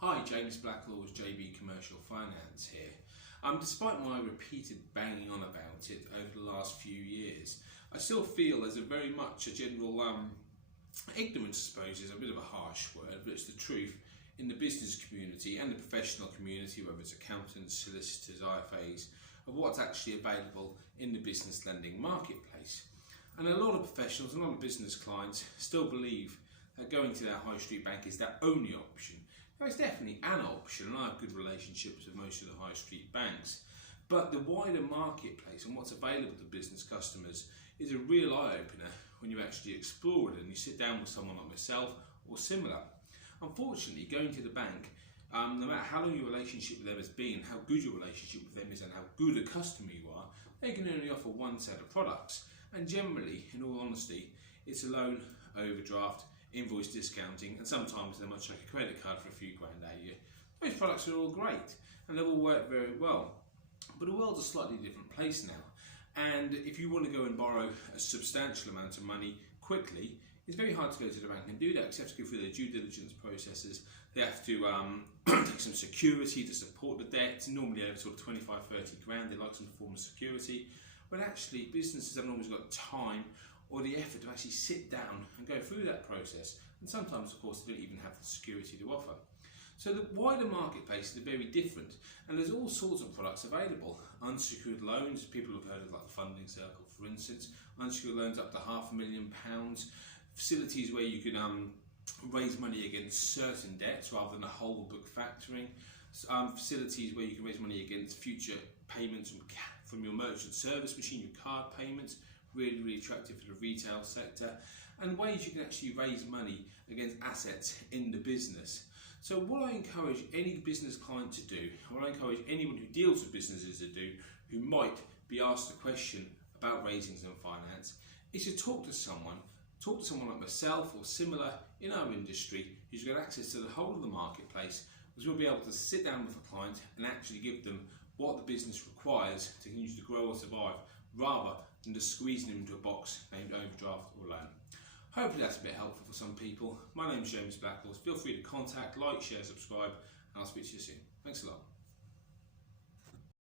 Hi, James Blacklaw's JB Commercial Finance here. Despite my repeated banging on about it over the last few years, I still feel there's a very much a general ignorance, I suppose, is a bit of a harsh word, but it's the truth in the business community and the professional community, whether it's accountants, solicitors, IFAs, of what's actually available in the business lending marketplace. And a lot of professionals, a lot of business clients still believe that going to their high street bank is their only option. Now, it's definitely an option, and I have good relationships with most of the high street banks. But the wider marketplace and what's available to business customers is a real eye-opener when you actually explore it and you sit down with someone like myself or similar. Unfortunately, going to the bank, no matter how long your relationship with them has been, how good your relationship with them is and how good a customer you are, they can only offer one set of products. And generally, in all honesty, it's a loan, overdraft, invoice discounting, and sometimes they're much like a credit card for a few grand a year. Those products are all great and they all work very well. But the world's a slightly different place now. And if you want to go and borrow a substantial amount of money quickly, it's very hard to go to the bank and do that, because they have to go through their due diligence processes. They have to take some security to support the debt, normally over sort of 25, 30 grand. They like some form of security. But actually, businesses haven't always got time or the effort to actually sit down and go through that process. And sometimes, of course, they don't even have the security to offer. So the wider marketplace is very different, and there's all sorts of products available. Unsecured loans, people have heard of like the funding circle, for instance. Unsecured loans up to £500,000. Facilities where you can raise money against certain debts rather than a whole book factoring. Facilities where you can raise money against future payments from your merchant service machine, your card payments. Really attractive for the retail sector, and ways you can actually raise money against assets in the business. So what I encourage any business client to do, what I encourage anyone who deals with businesses to do, who might be asked a question about raising some finance, is to talk to someone like myself or similar in our industry who's got access to the whole of the marketplace, because we'll be able to sit down with a client and actually give them what the business requires to continue to grow or survive, rather than just squeezing them into a box named overdraft or loan. Hopefully that's a bit helpful for some people. My name's James Blacklaw. Feel free to contact, like, share, subscribe, and I'll speak to you soon. Thanks a lot.